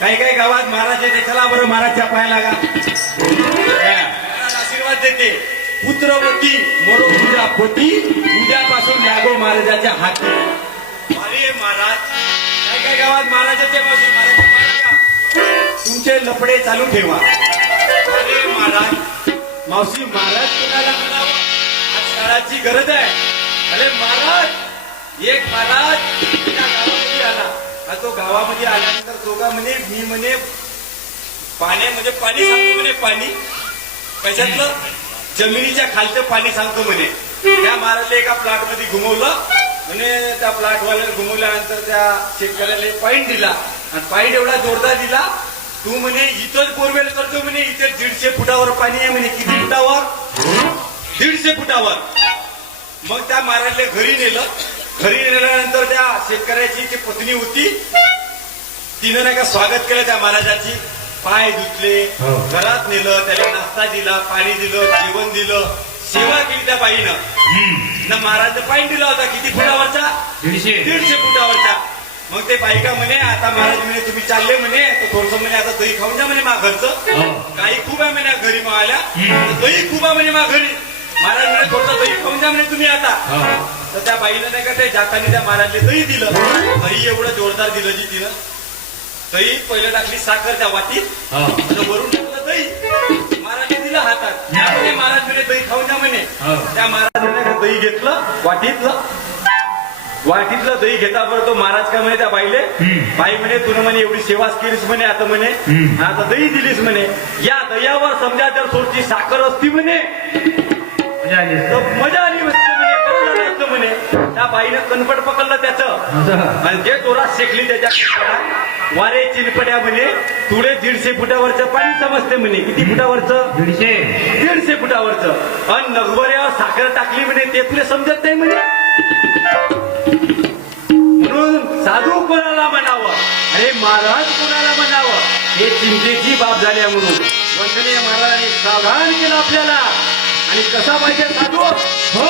काही काही गावात महाराज येते, चला बरं महाराजच्या पाय लागा. महाराज आशीर्वाद देते, पुत्रवती मरो तुझ्या पोटी, उद्यापासून लागो महाराजाच्या हाती. अरे महाराज, काही काही गावात महाराज येते, महाराजच्या पाय लागा, तुमचे लफडे चालू ठेवा. अरे महाराज, मावशी महाराज कोणाला म्हणावं, आज काळाची गरज आहे. अरे महाराज, एक महाराज त्या गावामध्ये आला. तो गावामध्ये आल्यानंतर तो का म्हणे, मी म्हणे पाण्यामध्ये पाणी सांगतो म्हणे, पाणी कशातलं, जमिनीच्या खालचं पाणी सांगतो म्हणे. त्या महाराजला एका प्लॉट मध्ये घुमवलं म्हणे. त्या प्लॉटवाल्याला घुमवल्यानंतर त्या शेतकऱ्याला पॉईंट दिला, आणि पॉईंट एवढा जोरदार दिला, तू म्हणे इथंच बोरवेल करतो म्हणे, इथे 150 फुटावर पाणी आहे म्हणे. किती फुटावर? 150 फुटावर. मग त्या महाराजला घरी नेलं. घरी नेल्यानंतर त्या शेतकऱ्याची जी पत्नी होती, तिनं नाही का स्वागत केलं त्या महाराजाची. पाय धुतले, घरात नेलं, त्याला नाश्ता दिला, पाणी दिलं, जेवण दिलं, सेवा केली त्या बाईनं. ना महाराजनं पाणी दिला होता, किती फुटावरचा? 150 फुटावरचा. मग ते बायका म्हणे, आता महाराज म्हणे तुम्ही चालले म्हणे, तर थोडस म्हणे आता दही खाऊन जा म्हणे मा घरचं. काही खूप आहे म्हणे घरी मावाल्या, दही खूप आहे म्हणे मा घरी. महाराज म्हणे थोडस दही खाऊन जा म्हणे तुम्ही आता. तर त्या बाईनं नाही का ते जातानी त्या महाराजले दही दिलं. दही एवढं जोरदार दिलं जी तिनं. दही पहिलं टाकली साखर त्या वाटीत, वरून टाकलं दही, महाराजने दिलं हातात. त्यामुळे महाराज म्हणे दही खाऊन जा म्हणे. त्या महाराजांनी दही घेतलं वाटीतलं. वाटीतलं दही घेता बरं तो महाराज काय म्हणे त्या बाईले, बाई म्हणे तुला म्हणे एवढी सेवाच केलीस म्हणे, आता म्हणे आता दही दिलीस म्हणे, या दह्यावर समजा जर थोडीशी साखर असती म्हणे तर मजा आली असते म्हणे, बरं झालं असतं म्हणे. त्या बाईनं कणपट पकडलं त्याचं, आणि जे जोरात शेकली त्याच्या वारे चिलपड्या म्हणे, तुडे 150 फुटावरचं पाणी समजते म्हणे. किती फुटावरचं? 150 फुटावरचं. आणि नगवऱ्यावर साखर टाकली म्हणे, ते तुला समजत नाही म्हणे. म्हणून साधू कोणाला म्हणावं, अरे महाराज कोणाला म्हणावं, हे चिंतेची बाब झाल्या. म्हणून वंदनीय महाराजांनी सावधान केलं आपल्याला. आणि कसा पाहिजे साधू? हो